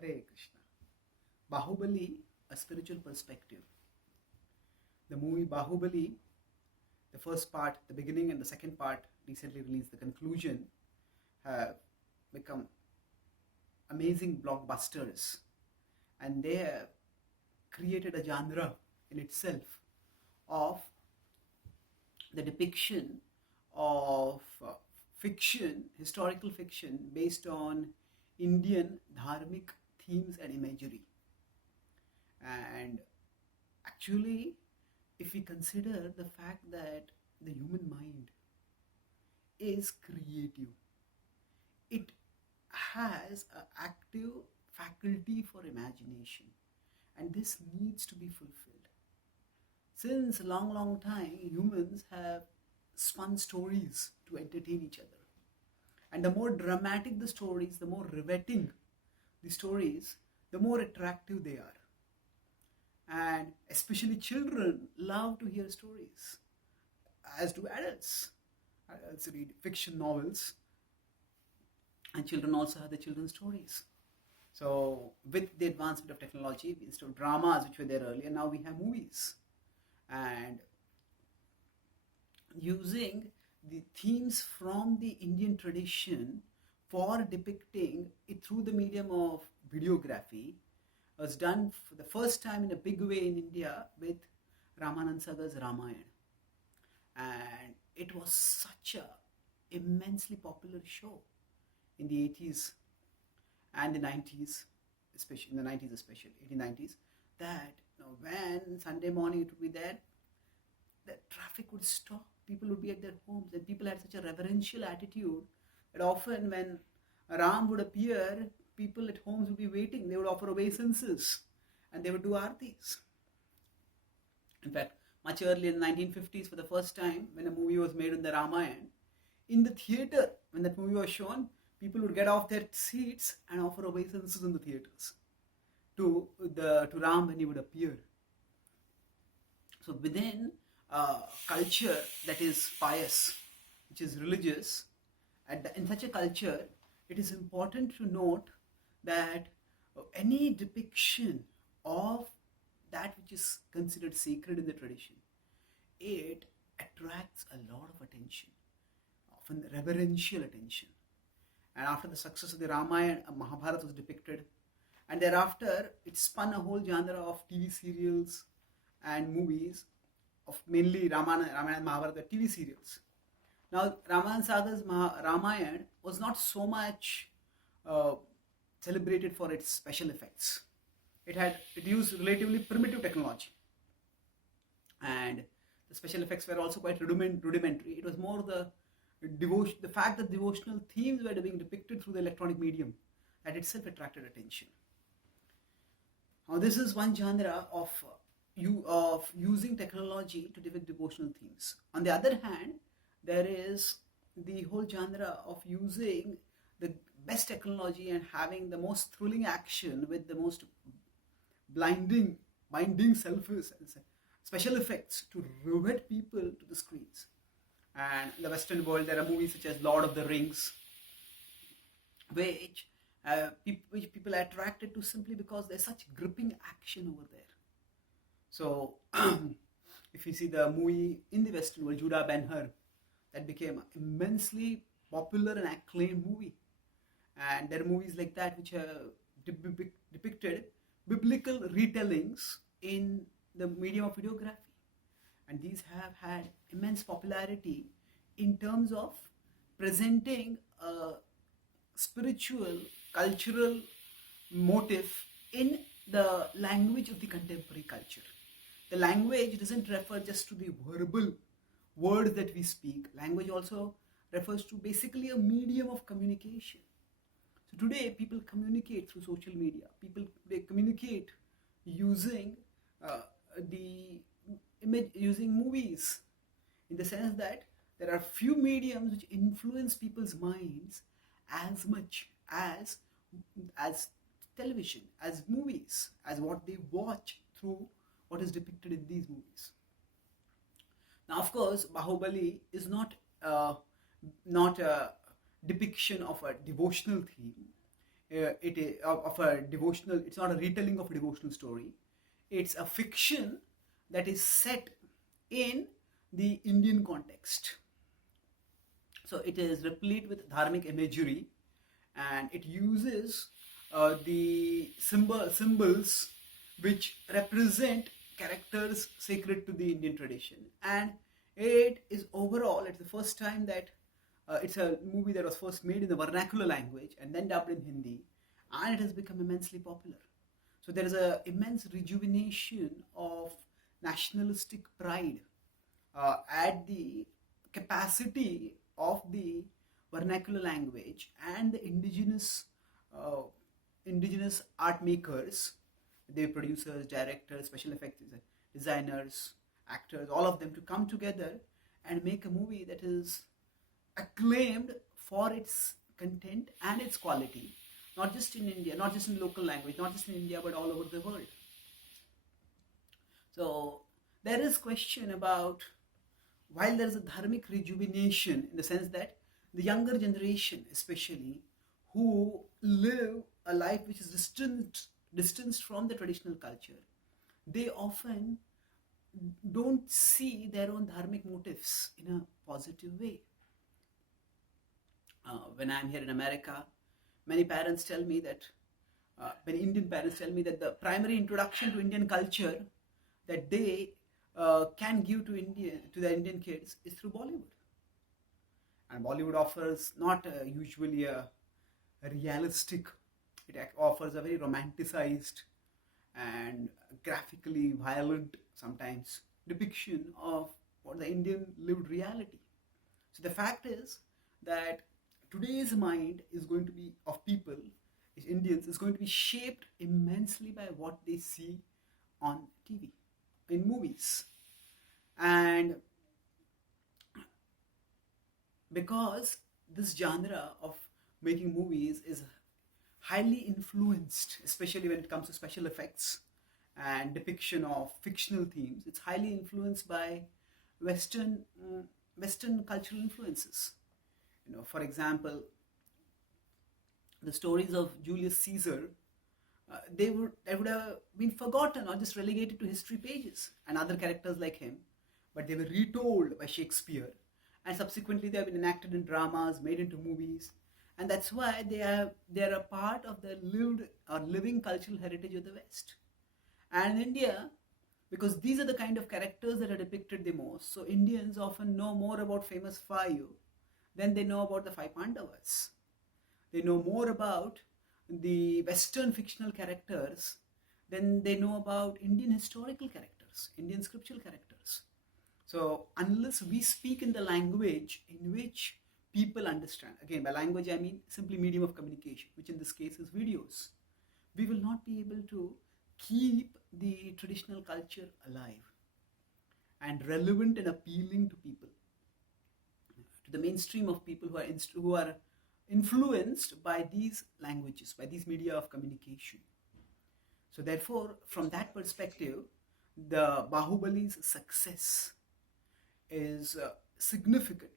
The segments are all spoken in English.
Hare Krishna. Bahubali, a spiritual perspective. The movie Bahubali, the first part, the beginning, and the second part, recently released, the conclusion, have become amazing blockbusters. And they have created a genre in itself of the depiction of fiction, historical fiction, based on Indian dharmic themes and imagery. And actually, if we consider the fact that the human mind is creative, it has an active faculty for imagination, and this needs to be fulfilled. Since a long time, humans have spun stories to entertain each other. And the more dramatic the stories, the more riveting the stories, the more attractive they are. And especially children love to hear stories, as do adults. Adults read fiction novels, and children also have the children's stories. So with the advancement of technology, instead of dramas which were there earlier, now we have movies. And using the themes from the Indian tradition for depicting it through the medium of videography was done for the first time in a big way in India with Ramanand Sagar's Ramayana. And it was such a immensely popular show in the 80s and the 90s, especially in the 90s, especially 1890s, that when Sunday morning it would be there, the traffic would stop, people would be at their homes, and people had such a reverential attitude that often when Ram would appear, people at homes would be waiting, they would offer obeisances and they would do artis. In fact, much earlier in the 1950s, for the first time, when a movie was made in the Ramayana, in the theatre, when that movie was shown, people would get off their seats and offer obeisances in the theatres to Ram when he would appear. So within culture that is pious, which is religious, in such a culture, it is important to note that any depiction of that which is considered sacred in the tradition, it attracts a lot of attention, often reverential attention. And after the success of the Ramayana, Mahabharata was depicted, and thereafter it spun a whole genre of TV serials and movies of mainly Ramayana and Mahabharata TV serials. Now, Ramanand Sagar's Ramayana was not so much celebrated for its special effects. It used relatively primitive technology, and the special effects were also quite rudimentary. It was more the fact that devotional themes were being depicted through the electronic medium that itself attracted attention. Now, this is one genre of using technology to depict devotional themes. On the other hand, there is the whole genre of using the best technology and having the most thrilling action with the most binding special effects to rivet people to the screens. And in the Western world, there are movies such as Lord of the Rings, which people are attracted to simply because there's such gripping action over there. So, if you see the movie in the Western world, Judah Ben-Hur, that became an immensely popular and acclaimed movie. And there are movies like that which have depicted biblical retellings in the medium of videography. And these have had immense popularity in terms of presenting a spiritual, cultural motif in the language of the contemporary culture. The language doesn't refer just to the verbal words that we speak. Language also refers to basically a medium of communication. So today, people communicate through social media. They communicate using using movies, in the sense that there are few mediums which influence people's minds as much as television, as movies, as what they watch through what is depicted in these movies. Now, of course, Bahubali is not a depiction of a devotional theme. it is of a devotional. It's not a retelling of a devotional story. It's a fiction that is set in the Indian context. So it is replete with dharmic imagery, and it uses the symbols which represent characters sacred to the Indian tradition. And it's the first time that it's a movie that was first made in the vernacular language and then dubbed in Hindi, and it has become immensely popular. So there is an immense rejuvenation of nationalistic pride at the capacity of the vernacular language and the indigenous art makers, the producers, directors, special effects designers, actors, all of them to come together and make a movie that is acclaimed for its content and its quality, not just in India, not just in local language, not just in India, but all over the world. So there is question about, while there is a dharmic rejuvenation in the sense that the younger generation especially, who live a life which is distanced from the traditional culture, they often don't see their own dharmic motives in a positive way. When I'm here in America, many parents tell me that, many Indian parents tell me that the primary introduction to Indian culture that they can give to the Indian kids is through Bollywood. And Bollywood offers not usually a realistic, it offers a very romanticized and graphically violent sometimes depiction of what the Indian lived reality. So the fact is that today's mind is going to be, of people, Indians, is going to be shaped immensely by what they see on TV, in movies. And because this genre of making movies is highly influenced, especially when it comes to special effects and depiction of fictional themes, it's highly influenced by Western cultural influences. For example, the stories of Julius Caesar, they would have been forgotten or just relegated to history pages and other characters like him, but they were retold by Shakespeare, and subsequently they have been enacted in dramas, made into movies, and that's why they are a part of the living cultural heritage of the West. And in India, because these are the kind of characters that are depicted the most, so Indians often know more about famous five than they know about the five Pandavas. They know more about the Western fictional characters than they know about Indian historical characters, Indian scriptural characters. So unless we speak in the language in which people understand, again by language I mean simply medium of communication, which in this case is videos, we will not be able to keep the traditional culture alive and relevant and appealing to people, to the mainstream of people who are influenced by these languages, by these media of communication. So therefore, from that perspective, the Bahubali's success is significant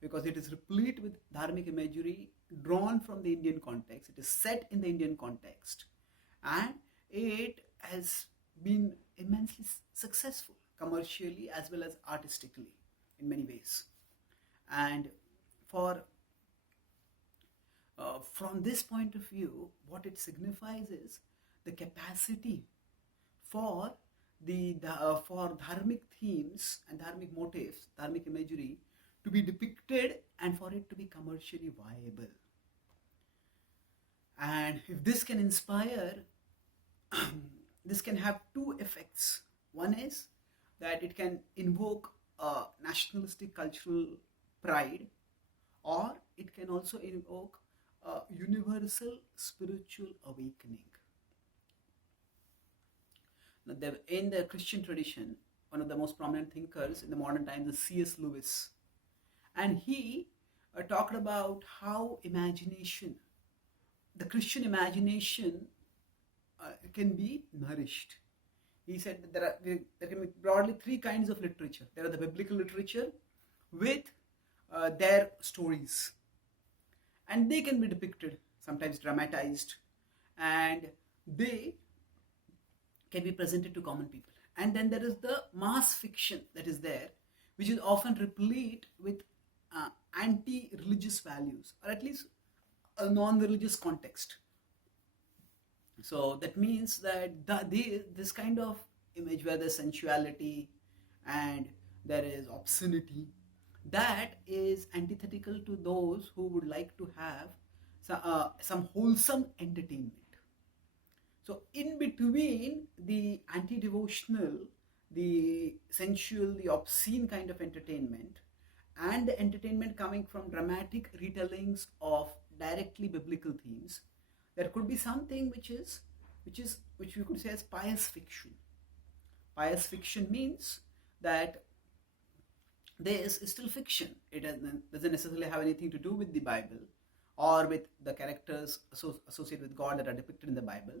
because it is replete with dharmic imagery drawn from the Indian context. It is set in the Indian context, and it has been immensely successful commercially as well as artistically in many ways. And from this point of view, what it signifies is the capacity for for dharmic themes and dharmic motifs, dharmic imagery to be depicted and for it to be commercially viable. And if this can inspire, this can have two effects. One is that it can invoke a nationalistic cultural pride, or it can also invoke a universal spiritual awakening. Now, in the Christian tradition, one of the most prominent thinkers in the modern times is C.S. Lewis. And he talked about how imagination, the Christian imagination, can be nourished. He said that there can be broadly three kinds of literature. There are the biblical literature with their stories, and they can be depicted sometimes dramatized, and they can be presented to common people. And then there is the mass fiction that is there, which is often replete with anti-religious values, or at least a non-religious context. So that means that this kind of image where there's sensuality and there is obscenity, that is antithetical to those who would like to have some wholesome entertainment. So in between the anti-devotional, the sensual, the obscene kind of entertainment, and the entertainment coming from dramatic retellings of directly biblical themes, there could be something which we could say as pious fiction. Pious fiction means that this is still fiction. It doesn't necessarily have anything to do with the Bible or with the characters associated with God that are depicted in the Bible,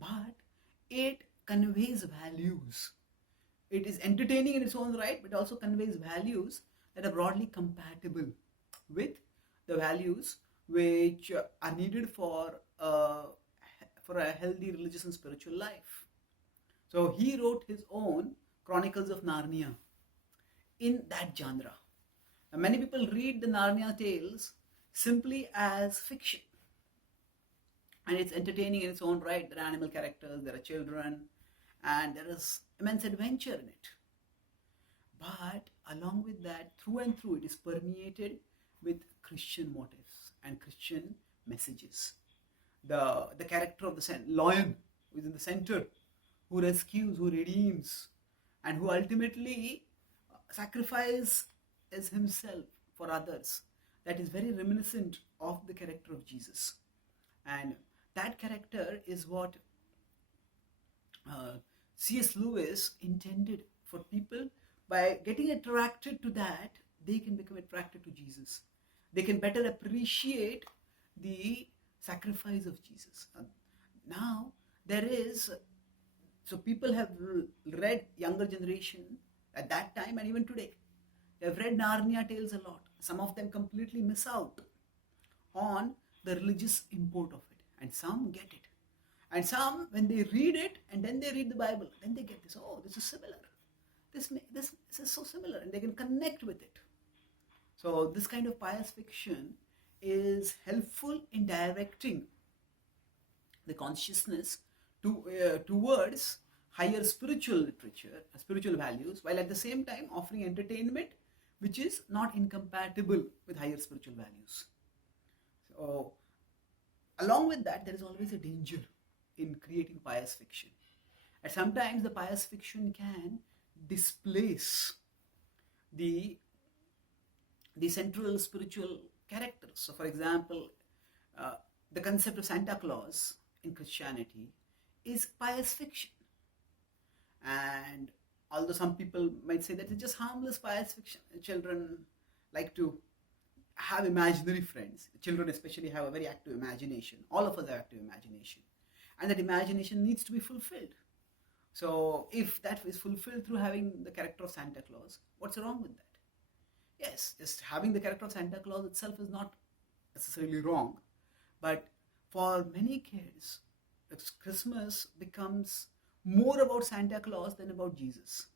but it conveys values. It is entertaining in its own right, but also conveys values that are broadly compatible with the values which are needed for a healthy religious and spiritual life. So he wrote his own Chronicles of Narnia in that genre. Now, many people read the Narnia tales simply as fiction, and it's entertaining in its own right. There are animal characters, there are children, and there is immense adventure in it. But along with that, through and through, it is permeated with Christian motives and Christian messages. The character of the lion who is in the center, who rescues, who redeems, and who ultimately sacrifices himself for others, that is very reminiscent of the character of Jesus. And that character is what C.S. Lewis intended for people. By getting attracted to that, they can become attracted to Jesus. They can better appreciate the sacrifice of Jesus. Now, so people have read, younger generation at that time and even today, they have read Narnia tales a lot. Some of them completely miss out on the religious import of it, and some get it. And some, when they read it and then they read the Bible, then they get this, oh, this is similar. This is so similar, and they can connect with it. So this kind of pious fiction is helpful in directing the consciousness towards higher spiritual literature, spiritual values, while at the same time offering entertainment which is not incompatible with higher spiritual values. So along with that, there is always a danger in creating pious fiction. And sometimes the pious fiction can displace the central spiritual characters. So for example, the concept of Santa Claus in Christianity is pious fiction. And although some people might say that it's just harmless pious fiction, children like to have imaginary friends. Children especially have a very active imagination. All of us have active imagination. And that imagination needs to be fulfilled. So if that is fulfilled through having the character of Santa Claus, what's wrong with that? Yes, just having the character of Santa Claus itself is not necessarily wrong. But for many kids, Christmas becomes more about Santa Claus than about Jesus.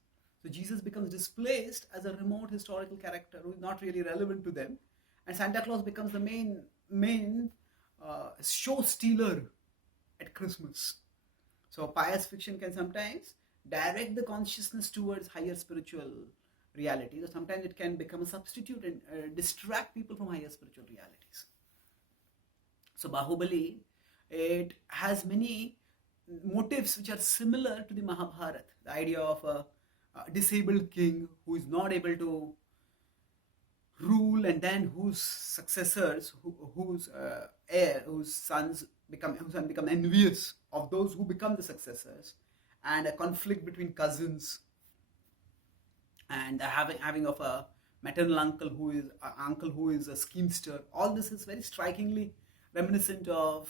So Jesus becomes displaced as a remote historical character who is not really relevant to them. And Santa Claus becomes the main show stealer at Christmas. So pious fiction can sometimes direct the consciousness towards higher spiritual realities, or sometimes it can become a substitute and distract people from higher spiritual realities. So Baahubali, it has many motives which are similar to the Mahabharata. The idea of a disabled king who is not able to rule, and then whose successors, whose sons become envious of those who become the successors, and a conflict between cousins, and having of a maternal uncle who is a schemester. All this is very strikingly reminiscent of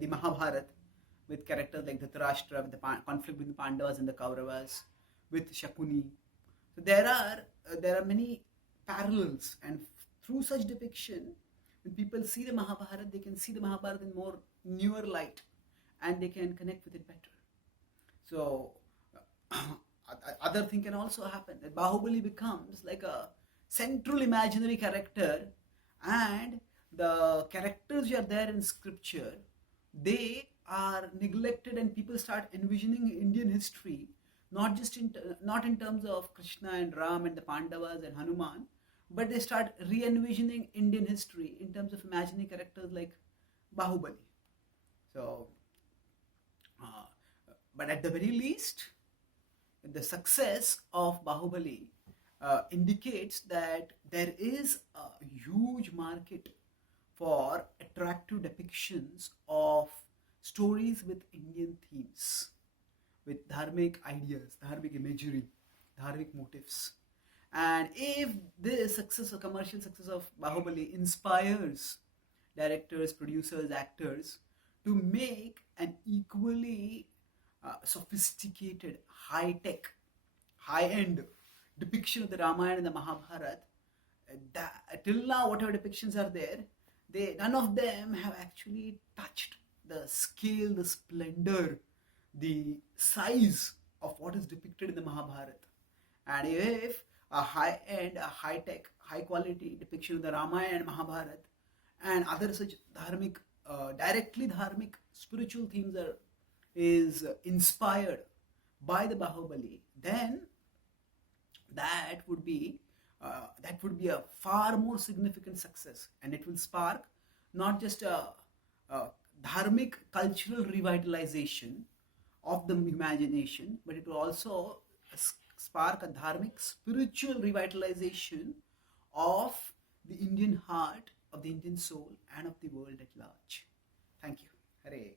the Mahabharata, with characters like Dhritarashtra, with the conflict between the Pandavas and the Kauravas, with Shakuni. So there are many parallels, and through such depiction, when people see the Mahabharata, they can see the Mahabharata in more newer light, and they can connect with it better. So other thing can also happen, that Bahubali becomes like a central imaginary character, and the characters which are there in scripture, they are neglected, and people start envisioning Indian history not in terms of Krishna and Ram and the Pandavas and Hanuman, but they start re-envisioning Indian history in terms of imagining characters like Bahubali. So, but at the very least, the success of Bahubali indicates that there is a huge market for attractive depictions of stories with Indian themes, with dharmic ideas, dharmic imagery, dharmic motifs. And if the success or commercial success of Bahubali inspires directors, producers, actors to make an equally sophisticated, high-tech, high-end depiction of the Ramayana and the Mahabharata, till now whatever depictions are there, none of them have actually touched the scale, the splendor, the size of what is depicted in the Mahabharata. And if a high-end, a high-tech, high-quality depiction of the Ramayana and Mahabharata and other such dharmic, directly dharmic spiritual themes is inspired by the Bahubali, then that would be a far more significant success, and it will spark not just a dharmic cultural revitalization of the imagination, but it will also spark a dharmic spiritual revitalization of the Indian heart, of the Indian soul, and of the world at large. Thank you. Hare